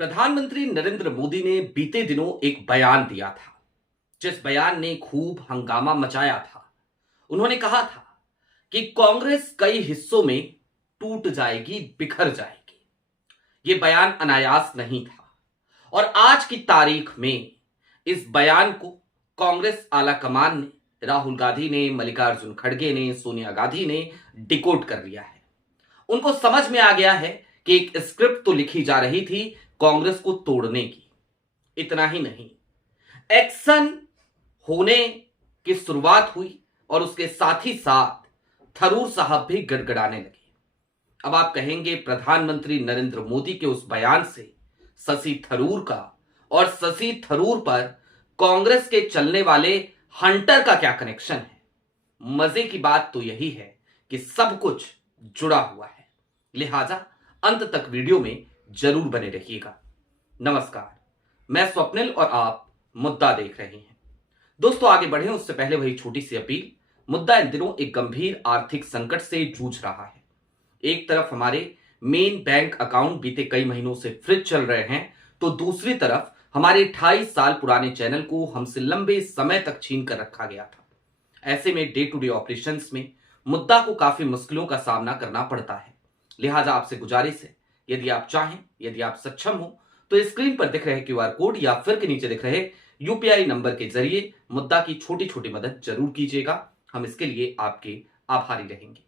प्रधानमंत्री नरेंद्र मोदी ने बीते दिनों एक बयान दिया था, जिस बयान ने खूब हंगामा मचाया था। उन्होंने कहा था कि कांग्रेस कई हिस्सों में टूट जाएगी, बिखर जाएगी। यह बयान अनायास नहीं था और आज की तारीख में इस बयान को कांग्रेस आलाकमान ने, राहुल गांधी ने, मल्लिकार्जुन खड़गे ने, सोनिया गांधी ने डिकोड कर लिया है। उनको समझ में आ गया है कि एक स्क्रिप्ट तो लिखी जा रही थी कांग्रेस को तोड़ने की। इतना ही नहीं, एक्शन होने की शुरुआत हुई और उसके साथ ही साथ थरूर साहब भी गड़गड़ाने लगे। अब आप कहेंगे प्रधानमंत्री नरेंद्र मोदी के उस बयान से शशि थरूर का और शशि थरूर पर कांग्रेस के चलने वाले हंटर का क्या कनेक्शन है? मजे की बात तो यही है कि सब कुछ जुड़ा हुआ है। लिहाजा अंत तक वीडियो में जरूर बने रहिएगा। नमस्कार, मैं स्वप्निल और आप मुद्दा देख रहे हैं। दोस्तों, आगे बढ़े उससे पहले वही छोटी सी अपील। मुद्दा इन दिनों एक गंभीर आर्थिक संकट से जूझ रहा है। एक तरफ हमारे मेन बैंक अकाउंट बीते कई महीनों से फ्रीज चल रहे हैं, तो दूसरी तरफ हमारे 28 साल पुराने चैनल को हमसे लंबे समय तक छीन कर रखा गया था। ऐसे में डे टू डे ऑपरेशंस में मुद्दा को काफी मुश्किलों का सामना करना पड़ता है। लिहाजा आपसे गुजारिश है, यदि आप चाहें, यदि आप सक्षम हो, तो स्क्रीन पर दिख रहे क्यूआर कोड या फिर के नीचे दिख रहे यूपीआई नंबर के जरिए मुद्दा की छोटी छोटी मदद जरूर कीजिएगा। हम इसके लिए आपके आभारी रहेंगे।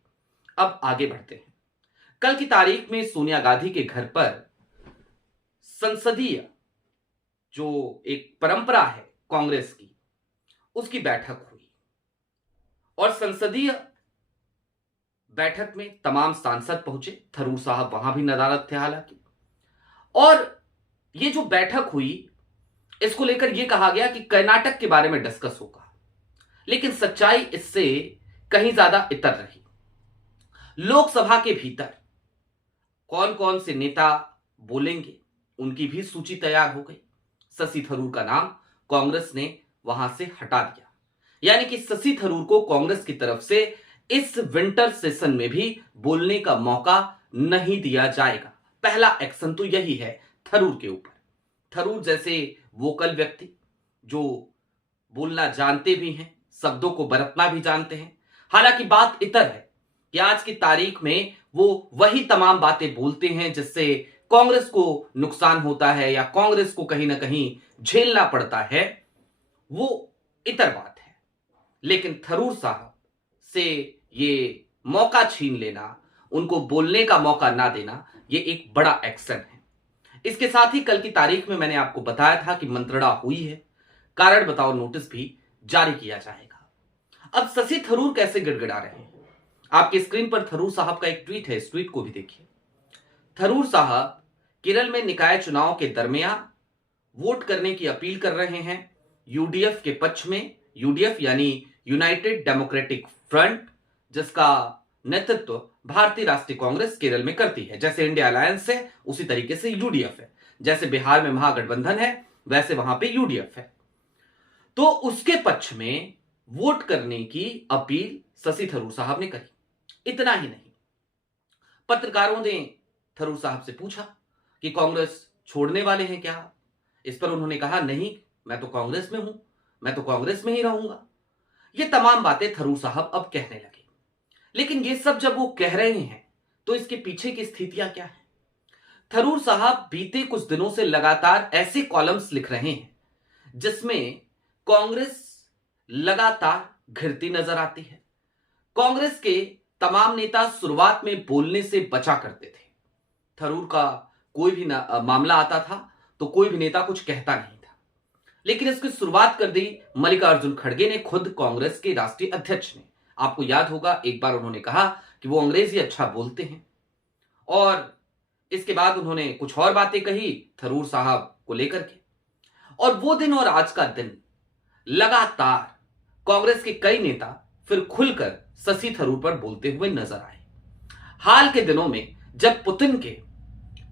अब आगे बढ़ते हैं। कल की तारीख में सोनिया गांधी के घर पर संसदीय जो एक परंपरा है कांग्रेस की, उसकी बैठक हुई और संसदीय बैठक में तमाम सांसद पहुंचे। थरूर साहब वहां भी नदारद थे हालांकि। और ये जो बैठक हुई, इसको लेकर यह कहा गया कि कर्नाटक के बारे में डिस्कस होगा, लेकिन सच्चाई इससे कहीं ज्यादा इतर रही। लोकसभा के भीतर कौन कौन से नेता बोलेंगे, उनकी भी सूची तैयार हो गई। शशि थरूर का नाम कांग्रेस ने वहां से हटा दिया, यानी कि शशि थरूर को कांग्रेस की तरफ से इस विंटर सेशन में भी बोलने का मौका नहीं दिया जाएगा। पहला एक्शन तो यही है थरूर के ऊपर। थरूर जैसे वोकल व्यक्ति जो बोलना जानते भी हैं, शब्दों को बरतना भी जानते हैं। हालांकि बात इतर है कि आज की तारीख में वो वही तमाम बातें बोलते हैं जिससे कांग्रेस को नुकसान होता है या कांग्रेस को कहीं ना कहीं झेलना पड़ता है, वो इतर बात है। लेकिन थरूर साहब से ये मौका छीन लेना, उनको बोलने का मौका ना देना, ये एक बड़ा एक्शन है। इसके साथ ही कल की तारीख में मैंने आपको बताया था कि मंत्रणा हुई है, कारण बताओ नोटिस भी जारी किया जाएगा। अब शशि थरूर कैसे गिड़गिड़ा रहे हैं? आपके स्क्रीन पर थरूर साहब का एक ट्वीट है, इस ट्वीट को भी देखिए। थरूर साहब केरल में निकाय चुनाव के दरमियान वोट करने की अपील कर रहे हैं यूडीएफ के पक्ष में। यूडीएफ यानी यूनाइटेड डेमोक्रेटिक फ्रंट, जिसका नेतृत्व भारतीय राष्ट्रीय कांग्रेस केरल में करती है। जैसे इंडिया अलायंस है उसी तरीके से यूडीएफ है। जैसे बिहार में महागठबंधन है वैसे वहां पे यूडीएफ है। तो उसके पक्ष में वोट करने की अपील शशि थरूर साहब ने करी। इतना ही नहीं, पत्रकारों ने थरूर साहब से पूछा कि कांग्रेस छोड़ने वाले हैं क्या? इस पर उन्होंने कहा, नहीं, मैं तो कांग्रेस में हूं, मैं तो कांग्रेस में ही रहूंगा। ये तमाम बातें थरूर साहब अब कहने लगे। लेकिन ये सब जब वो कह रहे हैं तो इसके पीछे की स्थितियां क्या है? थरूर साहब बीते कुछ दिनों से लगातार ऐसे कॉलम्स लिख रहे हैं जिसमें कांग्रेस लगातार घिरती नजर आती है। कांग्रेस के तमाम नेता शुरुआत में बोलने से बचा करते थे। थरूर का कोई भी मामला आता था तो कोई भी नेता कुछ कहता नहीं था, लेकिन इसकी शुरुआत कर दी मल्लिकार्जुन खड़गे ने, खुद कांग्रेस के राष्ट्रीय अध्यक्ष ने। आपको याद होगा एक बार उन्होंने कहा कि वो अंग्रेजी अच्छा बोलते हैं, और इसके बाद उन्होंने कुछ और बातें कही थरूर साहब को लेकर के। और वो दिन और आज का दिन लगातार कांग्रेस के कई नेता फिर खुलकर शशि थरूर पर बोलते हुए नजर आए। हाल के दिनों में जब पुतिन के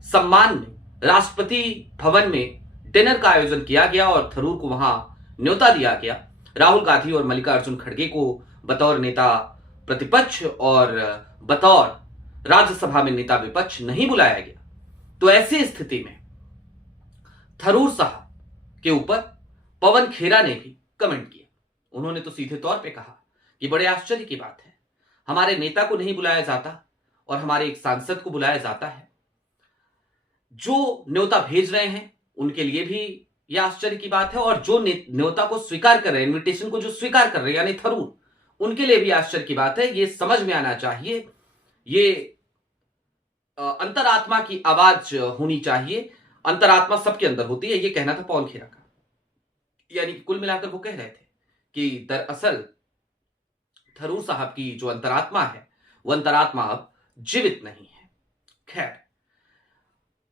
सम्मान में राष्ट्रपति भवन में डिनर का आयोजन किया गया और थरूर को वहां न्योता दिया गया, राहुल गांधी और मल्लिकार्जुन खड़गे को बतौर नेता प्रतिपक्ष और बतौर राज्यसभा में नेता विपक्ष नहीं बुलाया गया, तो ऐसी स्थिति में थरूर साहब के ऊपर पवन खेरा ने भी कमेंट किया। उन्होंने तो सीधे तौर पे कहा कि बड़े आश्चर्य की बात है, हमारे नेता को नहीं बुलाया जाता और हमारे एक सांसद को बुलाया जाता है। जो न्योता भेज रहे हैं उनके लिए भी यह आश्चर्य की बात है, और जो न्योता को स्वीकार कर रहे हैं, इनविटेशन को जो स्वीकार कर रहे हैं यानी थरूर, उनके लिए भी आश्चर्य की बात है। ये समझ में आना चाहिए, ये अंतरात्मा की आवाज होनी चाहिए। अंतरात्मा सबके अंदर होती है, ये कहना था पवन खेरा का। यानी कुल मिलाकर वो कह रहे थे कि दरअसल थरूर साहब की जो अंतरात्मा है वो अंतरात्मा अब जीवित नहीं है। खैर,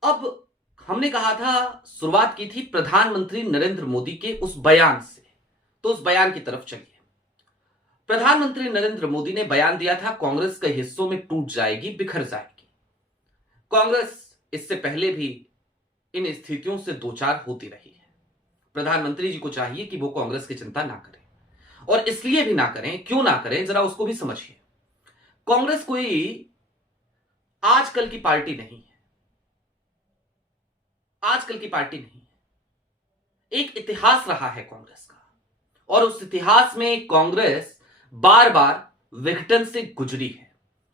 अब हमने कहा था, शुरुआत की थी प्रधानमंत्री नरेंद्र मोदी के उस बयान से, तो उस बयान की तरफ चलिए। प्रधानमंत्री नरेंद्र मोदी ने बयान दिया था कांग्रेस कई हिस्सों में टूट जाएगी, बिखर जाएगी। कांग्रेस इससे पहले भी इन स्थितियों से दो चार होती रही है। प्रधानमंत्री जी को चाहिए कि वो कांग्रेस की चिंता ना करें, और इसलिए भी ना करें, क्यों ना करें जरा उसको भी समझिए। कांग्रेस कोई आजकल की पार्टी नहीं है, आजकल की पार्टी नहीं है। एक इतिहास रहा है कांग्रेस का, और उस इतिहास में कांग्रेस बार बार विघटन से गुजरी है,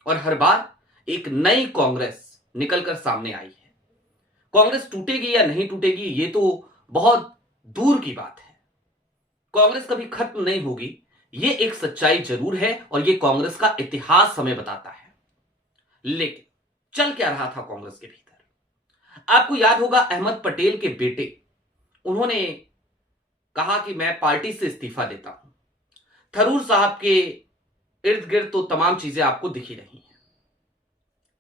और हर बार एक नई कांग्रेस निकलकर सामने आई है। कांग्रेस टूटेगी या नहीं टूटेगी ये तो बहुत दूर की बात है। कांग्रेस कभी खत्म नहीं होगी, ये एक सच्चाई जरूर है, और ये कांग्रेस का इतिहास हमें बताता है। लेकिन चल क्या रहा था कांग्रेस के भीतर? आपको याद होगा, अहमद पटेल के बेटे, उन्होंने कहा कि मैं पार्टी से इस्तीफा देता हूं। थरूर साहब के इर्द गिर्द तो तमाम चीजें आपको दिखी रही हैं।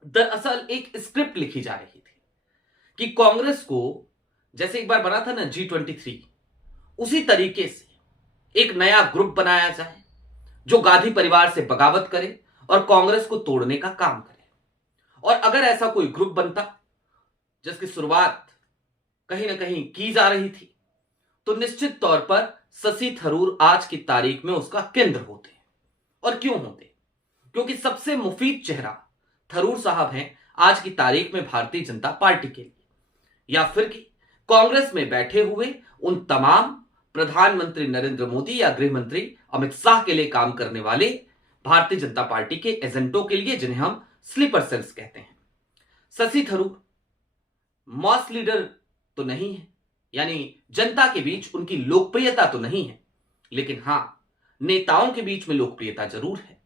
दरअसल एक स्क्रिप्ट लिखी जा रही थी कि कांग्रेस को जैसे एक बार बना था ना G23, उसी तरीके से एक नया ग्रुप बनाया जाए जो गांधी परिवार से बगावत करे और कांग्रेस को तोड़ने का काम करे। और अगर ऐसा कोई ग्रुप बनता जिसकी शुरुआत कहीं ना कहीं की जा रही थी, तो निश्चित तौर पर शशि थरूर आज की तारीख में उसका केंद्र होते। और क्यों होते? क्योंकि सबसे मुफीद चेहरा थरूर साहब हैं आज की तारीख में भारतीय जनता पार्टी के लिए, या फिर कि कांग्रेस में बैठे हुए उन तमाम प्रधानमंत्री नरेंद्र मोदी या गृह मंत्री अमित शाह के लिए काम करने वाले भारतीय जनता पार्टी के एजेंटों के लिए, जिन्हें हम स्लीपर सेल्स कहते हैं। शशि थरूर मॉस लीडर तो नहीं है, यानी जनता के बीच उनकी लोकप्रियता तो नहीं है, लेकिन हां, नेताओं के बीच में लोकप्रियता जरूर है।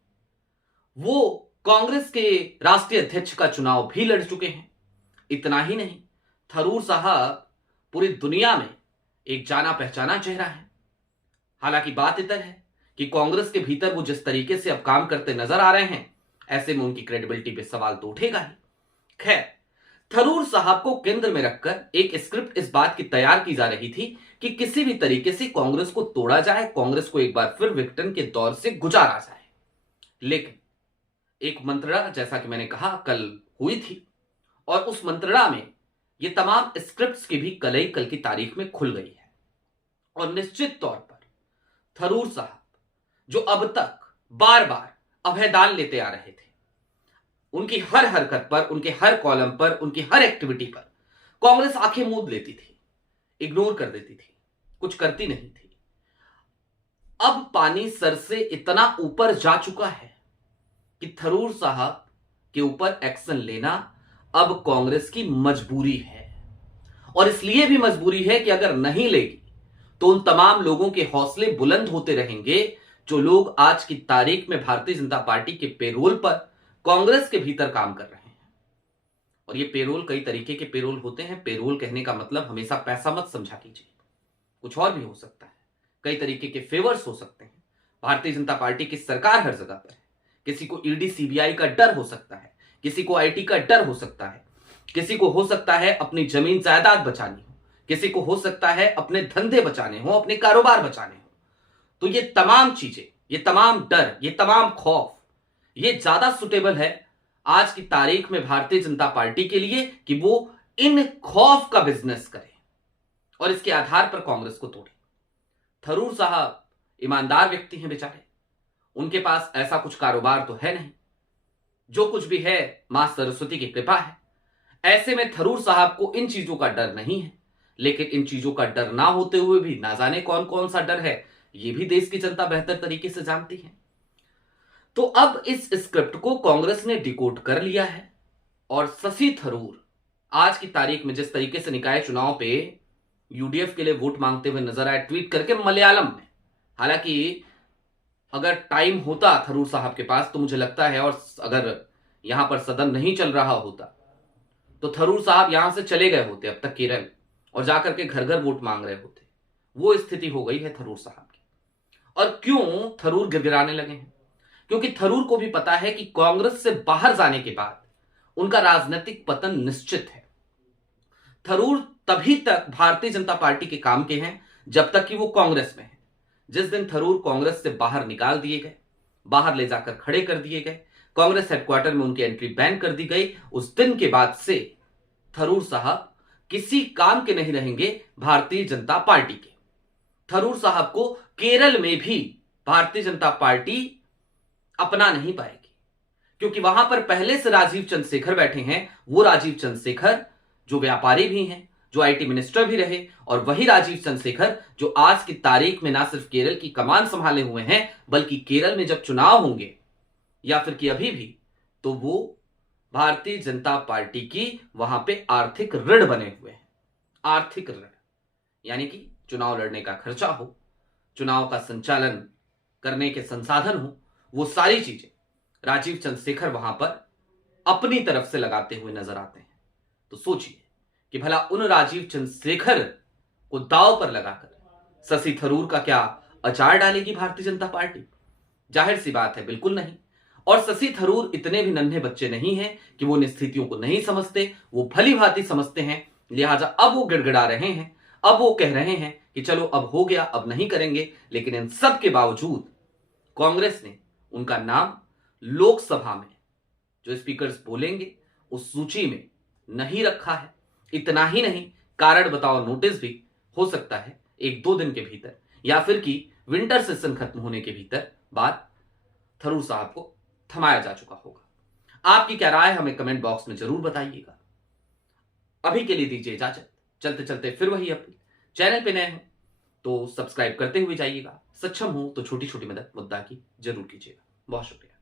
वो कांग्रेस के राष्ट्रीय अध्यक्ष का चुनाव भी लड़ चुके हैं। इतना ही नहीं, थरूर साहब पूरी दुनिया में एक जाना पहचाना चेहरा है। हालांकि बात इधर है कि कांग्रेस के भीतर वो जिस तरीके से अब काम करते नजर आ रहे हैं, ऐसे में उनकी क्रेडिबिलिटी पे सवाल तो उठेगा ही। खैर, थरूर साहब को केंद्र में रखकर एक स्क्रिप्ट इस बात की तैयार की जा रही थी कि किसी भी तरीके से कांग्रेस को तोड़ा जाए, कांग्रेस को एक बार फिर विघटन के दौर से गुजारा जाए। लेकिन एक मंत्रणा, जैसा कि मैंने कहा, कल हुई थी, और उस मंत्रणा में ये तमाम स्क्रिप्ट्स की भी कलई कल की तारीख में खुल गई है। और निश्चित तौर पर थरूर साहब, जो अब तक बार बार अभयदान लेते आ रहे थे, उनकी हर हरकत पर, उनके हर कॉलम पर, उनकी हर एक्टिविटी पर कांग्रेस आंखें मूंद लेती थी, इग्नोर कर देती थी, कुछ करती नहीं थी। अब पानी सर से इतना ऊपर जा चुका है कि थरूर साहब के ऊपर एक्शन लेना अब कांग्रेस की मजबूरी है। और इसलिए भी मजबूरी है कि अगर नहीं लेगी तो उन तमाम लोगों के हौसले बुलंद होते रहेंगे जो लोग आज की तारीख में भारतीय जनता पार्टी के पेरोल पर कांग्रेस के भीतर काम कर रहे हैं। और ये पेरोल कई तरीके के पेरोल होते हैं। पेरोल कहने का मतलब हमेशा पैसा मत समझा कीजिए, कुछ और भी हो सकता है। कई तरीके के फेवर्स हो सकते हैं। भारतीय जनता पार्टी की सरकार हर जगह पर है। किसी को ईडी सीबीआई का डर हो सकता है, किसी को आईटी का डर हो सकता है, किसी को हो सकता है अपनी जमीन जायदाद बचानी हो, किसी को हो सकता है अपने धंधे बचाने हो, अपने कारोबार बचाने हो। तो ये तमाम चीजें, ये तमाम डर, ये तमाम खौफ, ये ज्यादा सुटेबल है आज की तारीख में भारतीय जनता पार्टी के लिए कि वो इन खौफ का बिजनेस करे और इसके आधार पर कांग्रेस को तोड़े। थरूर साहब ईमानदार व्यक्ति हैं बेचारे, उनके पास ऐसा कुछ कारोबार तो है नहीं, जो कुछ भी है मां सरस्वती की कृपा है। ऐसे में थरूर साहब को इन चीजों का डर नहीं है, लेकिन इन चीजों का डर ना होते हुए भी ना जाने कौन कौन सा डर है, ये भी देश की जनता बेहतर तरीके से जानती है। तो अब इस स्क्रिप्ट को कांग्रेस ने डिकोड कर लिया है और शशि थरूर आज की तारीख में जिस तरीके से निकाय चुनाव पे यूडीएफ के लिए वोट मांगते हुए नजर आए, ट्वीट करके मलयालम में। हालांकि अगर टाइम होता थरूर साहब के पास तो मुझे लगता है, और अगर यहां पर सदन नहीं चल रहा होता तो थरूर साहब यहां से चले गए होते अब तक केरल, और जाकर के घर घर वोट मांग रहे होते। वो स्थिति हो गई है थरूर साहब की। और क्यों थरूर गिड़गिड़ाने लगे हैं? क्योंकि थरूर को भी पता है कि कांग्रेस से बाहर जाने के बाद उनका राजनीतिक पतन निश्चित है। थरूर तभी तक भारतीय जनता पार्टी के काम के हैं जब तक कि वो कांग्रेस में है। जिस दिन थरूर कांग्रेस से बाहर निकाल दिए गए, बाहर ले जाकर खड़े कर दिए गए, कांग्रेस हेडक्वार्टर में उनकी एंट्री बैन कर दी गई, उस दिन के बाद से थरूर साहब किसी काम के नहीं रहेंगे भारतीय जनता पार्टी के। थरूर साहब को केरल में भी भारतीय जनता पार्टी अपना नहीं पाएगी, क्योंकि वहां पर पहले से राजीव चंद्रशेखर बैठे हैं। वो राजीव चंद्रशेखर जो व्यापारी भी हैं, जो आईटी मिनिस्टर भी रहे, और वही राजीव चंद्रशेखर जो आज की तारीख में ना सिर्फ केरल की कमान संभाले हुए हैं, बल्कि केरल में जब चुनाव होंगे या फिर कि अभी भी, तो वो भारतीय जनता पार्टी की वहां पे आर्थिक ऋण बने हुए हैं। आर्थिक ऋण यानी कि चुनाव लड़ने का खर्चा हो, चुनाव का संचालन करने के संसाधन हो, वो सारी चीजें राजीव चंद्रशेखर वहां पर अपनी तरफ से लगाते हुए नजर आते हैं। तो सोचिए कि भला उन राजीव चंद्रशेखर को दांव पर लगाकर शशि थरूर का क्या अचार डालेगी भारतीय जनता पार्टी? जाहिर सी बात है, बिल्कुल नहीं। और शशि थरूर इतने भी नन्हे बच्चे नहीं हैं कि वो इन स्थितियों को नहीं समझते, वो भली भांति समझते हैं। लिहाजा अब वो गिड़गिड़ा रहे हैं, अब वो कह रहे हैं कि चलो अब हो गया, अब नहीं करेंगे। लेकिन इन सब के बावजूद कांग्रेस ने उनका नाम लोकसभा में जो स्पीकर्स बोलेंगे उस सूची में नहीं रखा है। इतना ही नहीं, कारण बताओ नोटिस भी हो सकता है 1-2 दिन के भीतर, या फिर कि विंटर सेशन खत्म होने के भीतर बाद थरूर साहब को थमाया जा चुका होगा। आपकी क्या राय हमें कमेंट बॉक्स में जरूर बताइएगा। अभी के लिए दीजिए इजाजत। चलते चलते फिर वही अपील, चैनल पे नए हो तो सब्सक्राइब करते हुए जाइएगा, सक्षम हो तो छोटी छोटी मदद मुद्दा की जरूर कीजिएगा। बहुत शुक्रिया।